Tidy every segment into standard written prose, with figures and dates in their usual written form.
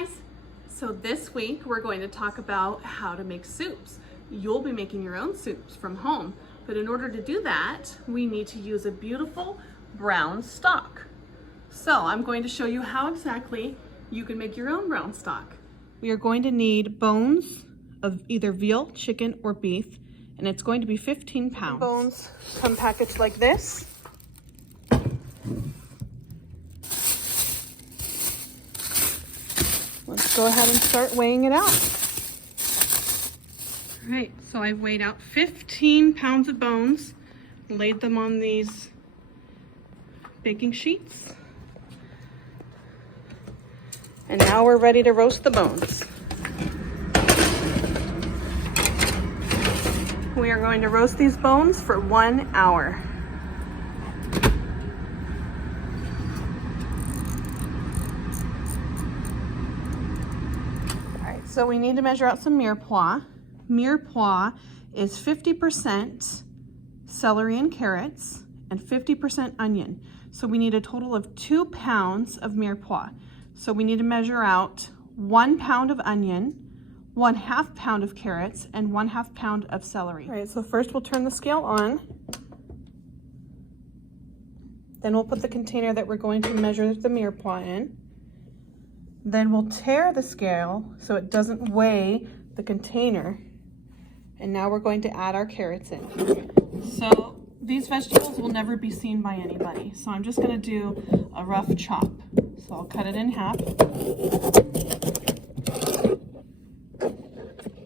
guys! So this week we're going to talk about how to make soups. You'll be making your own soups from home, but in order to do that, we need to use a beautiful brown stock. So I'm going to show you how exactly you can make your own brown stock. We are going to need bones of either veal, chicken, or beef, and it's going to be 15 pounds. Bones come packaged like this. Let's go ahead and start weighing it out. All right, so I've weighed out 15 pounds of bones, laid them on these baking sheets. And now we're ready to roast the bones. We are going to roast these bones for 1 hour. So we need to measure out some mirepoix. Mirepoix is 50% celery and carrots and 50% onion. So we need a total of 2 pounds of mirepoix. So we need to measure out 1 pound of onion, 1/2 pound of carrots, and 1/2 pound of celery. All right, so first we'll turn the scale on. Then we'll put the container that we're going to measure the mirepoix in. Then we'll tear the scale so it doesn't weigh the container. And now we're going to add our carrots in. So these vegetables will never be seen by anybody. So I'm just going to do a rough chop. So I'll cut it in half.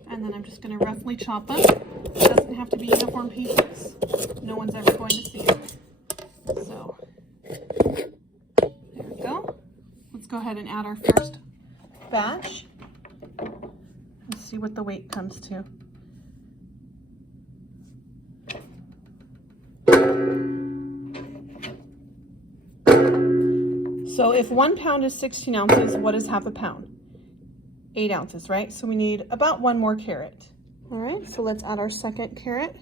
And then I'm just going to roughly chop them. It doesn't have to be uniform pieces. No one's ever going to see it. So there we go. Let's go ahead and add our first batch. Let's see what the weight comes to. So if 1 pound is 16 ounces, what is 1/2 pound? 8 ounces, right? So we need about 1 more carrot. All right, so let's add our second carrot.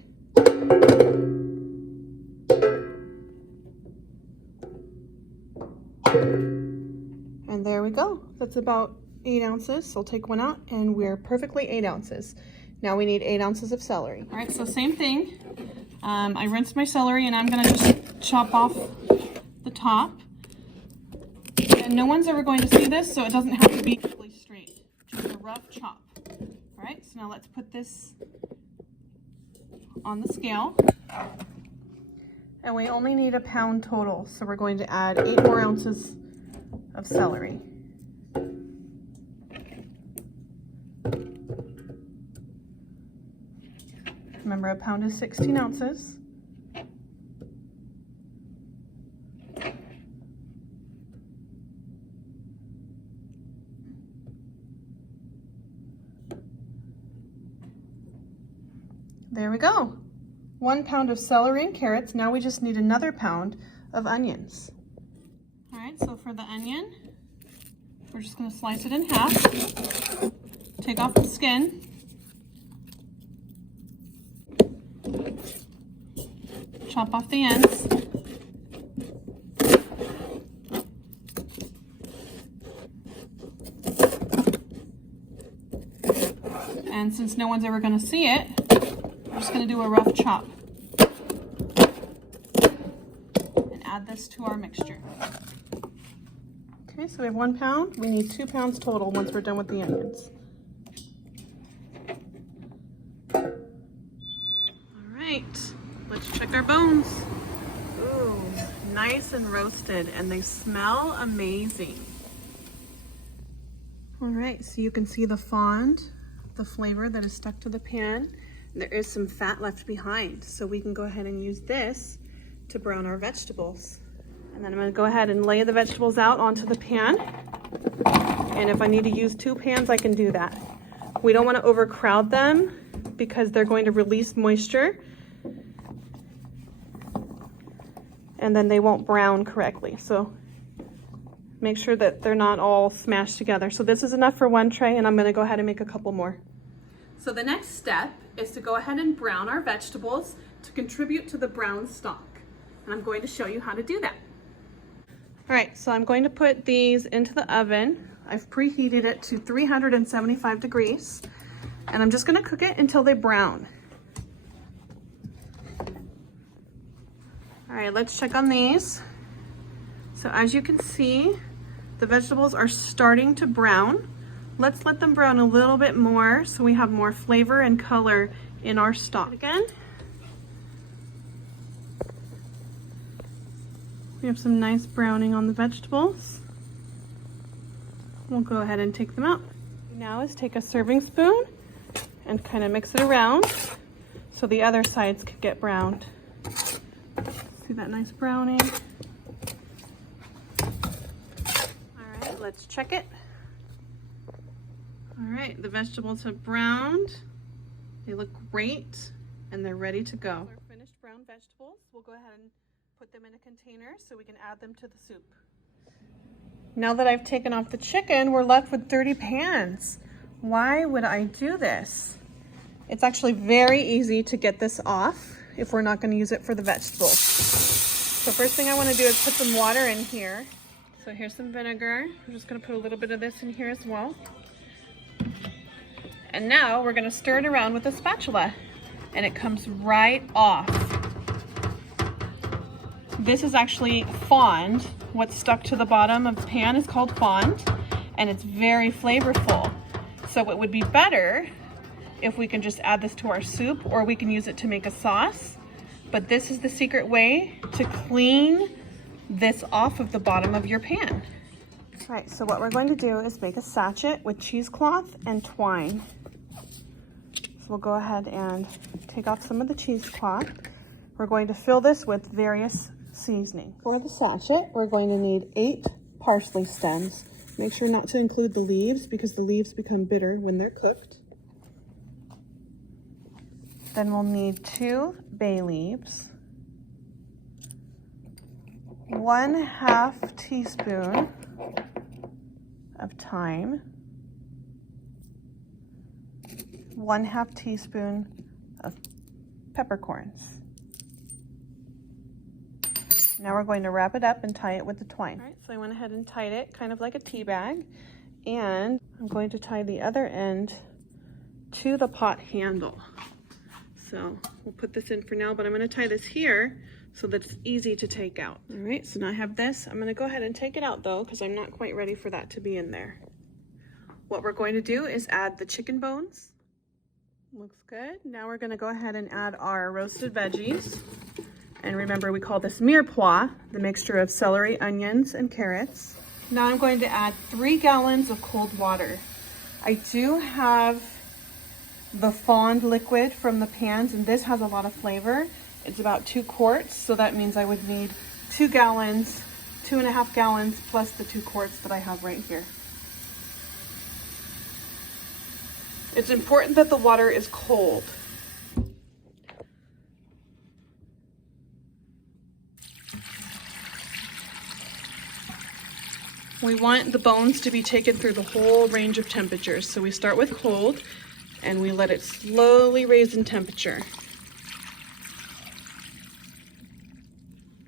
And there we go. That's about 8 ounces. So I'll take 1 out and we're perfectly 8 ounces. Now we need 8 ounces of celery. All right, so same thing. I rinsed my celery and I'm gonna just chop off the top. And no one's ever going to see this, so it doesn't have to be completely straight. Just a rough chop. All right, so now let's put this on the scale. And we only need 1 pound total, so we're going to add 8 more ounces of celery. Remember, 1 pound is 16 ounces. There we go. 1 pound of celery and carrots. Now we just need another pound of onions. All right, so for the onion, we're just going to slice it in half. Take off the skin. Chop off the ends. And since no one's ever going to see it, we're just going to do a rough chop. And add this to our mixture. Okay, so we have 1 pound. We need 2 pounds total once we're done with the onions. All right, let's check our bones. Ooh, nice and roasted, and they smell amazing. All right, so you can see the fond, the flavor that is stuck to the pan. There is some fat left behind, so we can go ahead and use this to brown our vegetables. And then I'm going to go ahead and lay the vegetables out onto the pan. And if I need to use 2 pans, I can do that. We don't want to overcrowd them because they're going to release moisture. And then they won't brown correctly. So make sure that they're not all smashed together. So this is enough for 1 tray, and I'm going to go ahead and make a couple more. So the next step is to go ahead and brown our vegetables to contribute to the brown stock. And I'm going to show you how to do that. All right, so I'm going to put these into the oven I've preheated it to 375 degrees, and I'm just gonna cook it until they brown. All right, let's check on these. So as you can see, the vegetables are starting to brown. Let's let them brown a little bit more so we have more flavor and color in our stock. Again, we have some nice browning on the vegetables. We'll go ahead and take them out. Now is take a serving spoon and kind of mix it around so the other sides could get browned. See that nice browning? All right, let's check it. All right, the vegetables have browned. They look great and they're ready to go. Our finished brown vegetables, we'll go ahead and put them in a container so we can add them to the soup. Now that I've taken off the chicken, we're left with dirty pans. Why would I do this? It's actually very easy to get this off if we're not going to use it for the vegetables. So first thing I want to do is put some water in here. So here's some vinegar. I'm just going to put a little bit of this in here as well. And now we're going to stir it around with a spatula, and it comes right off. This is actually fond. What's stuck to the bottom of the pan is called fond, and it's very flavorful. So it would be better if we can just add this to our soup, or we can use it to make a sauce. But this is the secret way to clean this off of the bottom of your pan. All right, so what we're going to do is make a sachet with cheesecloth and twine. So we'll go ahead and take off some of the cheesecloth. We're going to fill this with various seasoning. For the sachet, we're going to need 8 parsley stems. Make sure not to include the leaves because the leaves become bitter when they're cooked. Then we'll need 2 bay leaves, 1/2 teaspoon of thyme, 1/2 teaspoon of peppercorns. Now we're going to wrap it up and tie it with the twine. All right, so I went ahead and tied it kind of like a tea bag, and I'm going to tie the other end to the pot handle. So we'll put this in for now, but I'm going to tie this here so that it's easy to take out. All right, so now I have this. I'm going to go ahead and take it out though, because I'm not quite ready for that to be in there. What we're going to do is add the chicken bones. Looks good. Now we're going to go ahead and add our roasted veggies. And remember, we call this mirepoix, the mixture of celery, onions, and carrots. Now I'm going to add 3 gallons of cold water. I do have the fond liquid from the pans, and this has a lot of flavor. It's about 2 quarts, so that means I would need 2 gallons, 2.5 gallons, plus the 2 quarts that I have right here. It's important that the water is cold. We want the bones to be taken through the whole range of temperatures. So we start with cold and we let it slowly raise in temperature.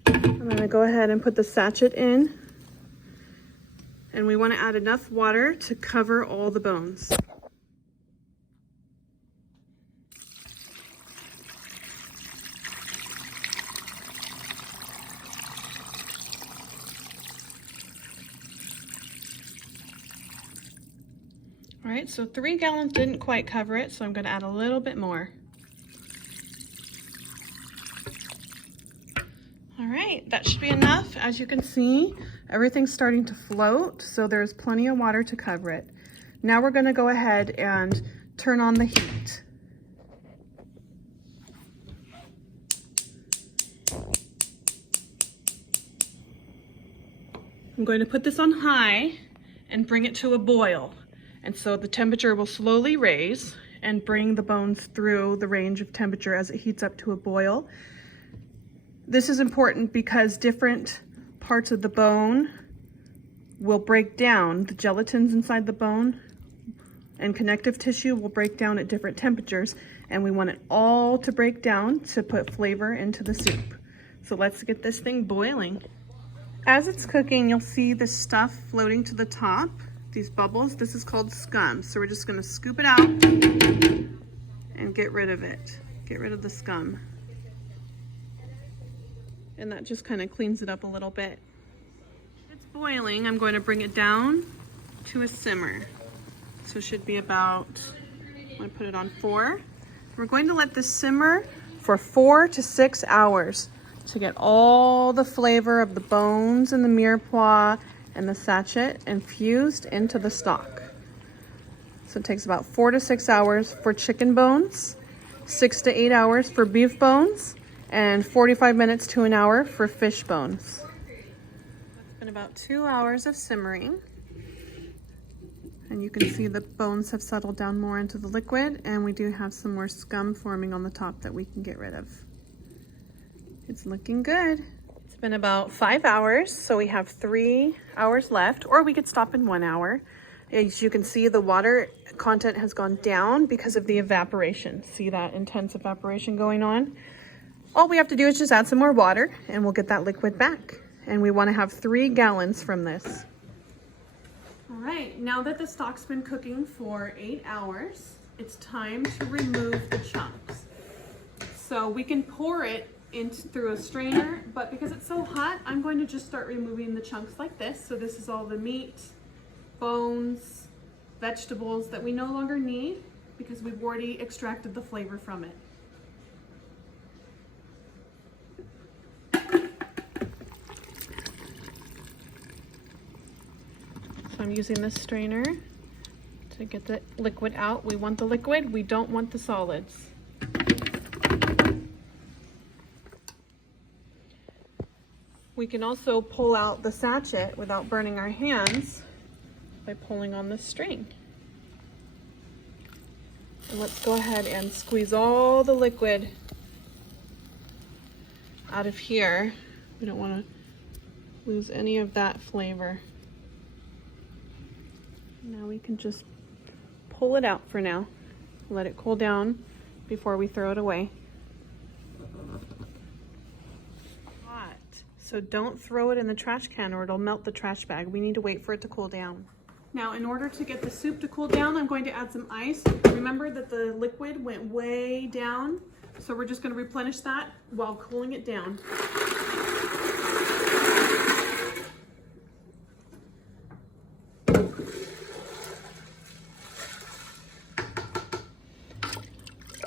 I'm gonna go ahead and put the sachet in, and we wanna add enough water to cover all the bones. All right, so 3 gallons didn't quite cover it, so I'm going to add a little bit more. All right, that should be enough. As you can see, everything's starting to float, so there's plenty of water to cover it. Now we're going to go ahead and turn on the heat. I'm going to put this on high and bring it to a boil. And so the temperature will slowly raise and bring the bones through the range of temperature as it heats up to a boil. This is important because different parts of the bone will break down. The gelatins inside the bone and connective tissue will break down at different temperatures, and we want it all to break down to put flavor into the soup. So let's get this thing boiling. As it's cooking, you'll see the stuff floating to the top. these bubbles. This is called scum. So we're just gonna scoop it out and get rid of it. Get rid of the scum. And that just kind of cleans it up a little bit. It's boiling. I'm going to bring it down to a simmer. So it should be about, I'm gonna put it on 4. We're going to let this simmer for 4 to 6 hours to get all the flavor of the bones and the mirepoix and the sachet infused into the stock. So it takes about 4 to 6 hours for chicken bones, 6 to 8 hours for beef bones, and 45 minutes to an hour for fish bones. It's been about 2 hours of simmering. And you can see the bones have settled down more into the liquid, and we do have some more scum forming on the top that we can get rid of. It's looking good. It's been about 5 hours, so we have 3 hours left, or we could stop in 1 hour. As you can see, the water content has gone down because of the evaporation. See that intense evaporation going on? All we have to do is just add some more water and we'll get that liquid back. And we want to have 3 gallons from this. All right, now that the stock's been cooking for 8 hours, it's time to remove the chunks. So we can pour it through a strainer, but because it's so hot, I'm going to just start removing the chunks like this. So this is all the meat, bones, vegetables that we no longer need because we've already extracted the flavor from it. So I'm using this strainer to get the liquid out. We want the liquid, we don't want the solids. We can also pull out the sachet without burning our hands by pulling on this string. And let's go ahead and squeeze all the liquid out of here. We don't want to lose any of that flavor. Now we can just pull it out for now. Let it cool down before we throw it away. Hot. So don't throw it in the trash can or it'll melt the trash bag. We need to wait for it to cool down. Now, in order to get the soup to cool down, I'm going to add some ice. Remember that the liquid went way down, so we're just going to replenish that while cooling it down.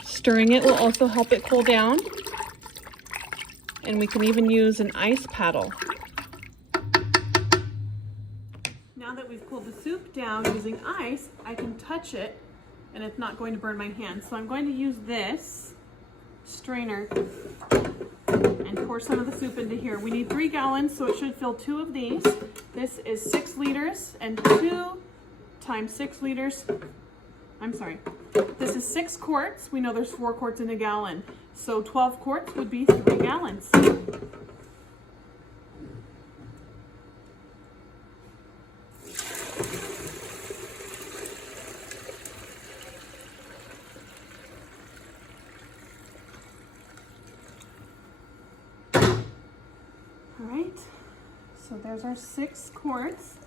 Stirring it will also help it cool down. And we can even use an ice paddle. Now that we've cooled the soup down using ice, I can touch it and it's not going to burn my hands. So I'm going to use this strainer and pour some of the soup into here. We need 3 gallons, so it should fill 2 of these. This is 6 liters, and 2 times 6 liters, I'm sorry. This is 6 quarts. We know there's 4 quarts in a gallon. So 12 quarts would be 3 gallons. All right, so there's our 6 quarts.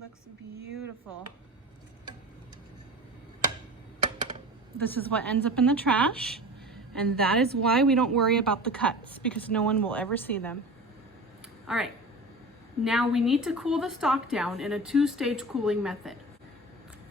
Looks beautiful. This is what ends up in the trash, and that is why we don't worry about the cuts, because no one will ever see them. All right, now we need to cool the stock down in a 2-stage cooling method.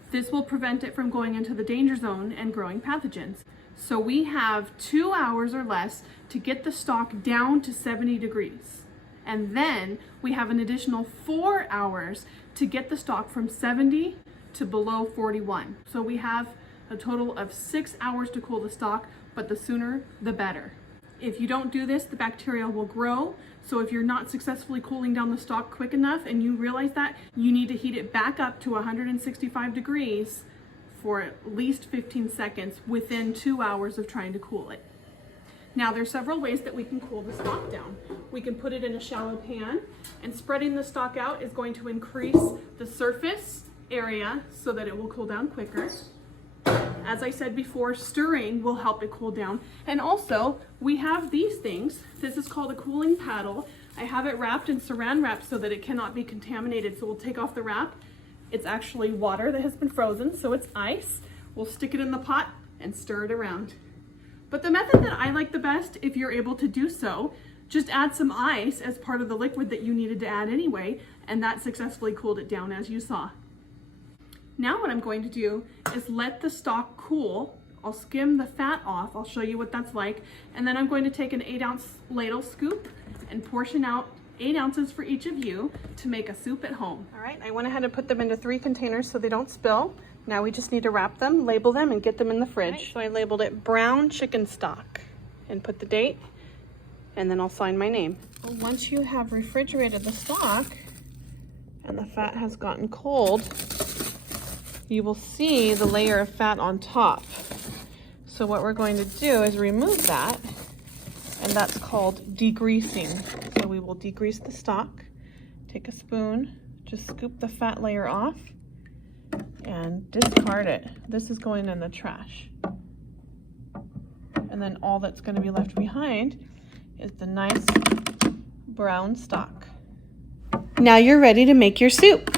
This will prevent it from going into the danger zone and growing pathogens. So we have 2 hours or less to get the stock down to 70 degrees. And then we have an additional 4 hours to get the stock from 70 to below 41. So we have a total of 6 hours to cool the stock, but the sooner the better. If you don't do this, the bacteria will grow. So if you're not successfully cooling down the stock quick enough and you realize that, you need to heat it back up to 165 degrees for at least 15 seconds within 2 hours of trying to cool it. Now, there's several ways that we can cool the stock down. We can put it in a shallow pan, and spreading the stock out is going to increase the surface area so that it will cool down quicker. As I said before, stirring will help it cool down. And also, we have these things. This is called a cooling paddle. I have it wrapped in saran wrap so that it cannot be contaminated. So we'll take off the wrap. It's actually water that has been frozen, so it's ice. We'll stick it in the pot and stir it around. But the method that I like the best, if you're able to do so, just add some ice as part of the liquid that you needed to add anyway, and that successfully cooled it down, as you saw. Now what I'm going to do is let the stock cool. I'll skim the fat off. I'll show you what that's like. And then I'm going to take an 8-ounce ladle scoop and portion out 8 ounces for each of you to make a soup at home. All right, I went ahead and put them into 3 containers so they don't spill. Now we just need to wrap them, label them, and get them in the fridge. Right, so I labeled it brown chicken stock and put the date, and then I'll sign my name. Well, once you have refrigerated the stock and the fat has gotten cold, you will see the layer of fat on top. So what we're going to do is remove that, and that's called degreasing. So we will degrease the stock, take a spoon, just scoop the fat layer off, and discard it. This is going in the trash. And then all that's going to be left behind is the nice brown stock. Now you're ready to make your soup.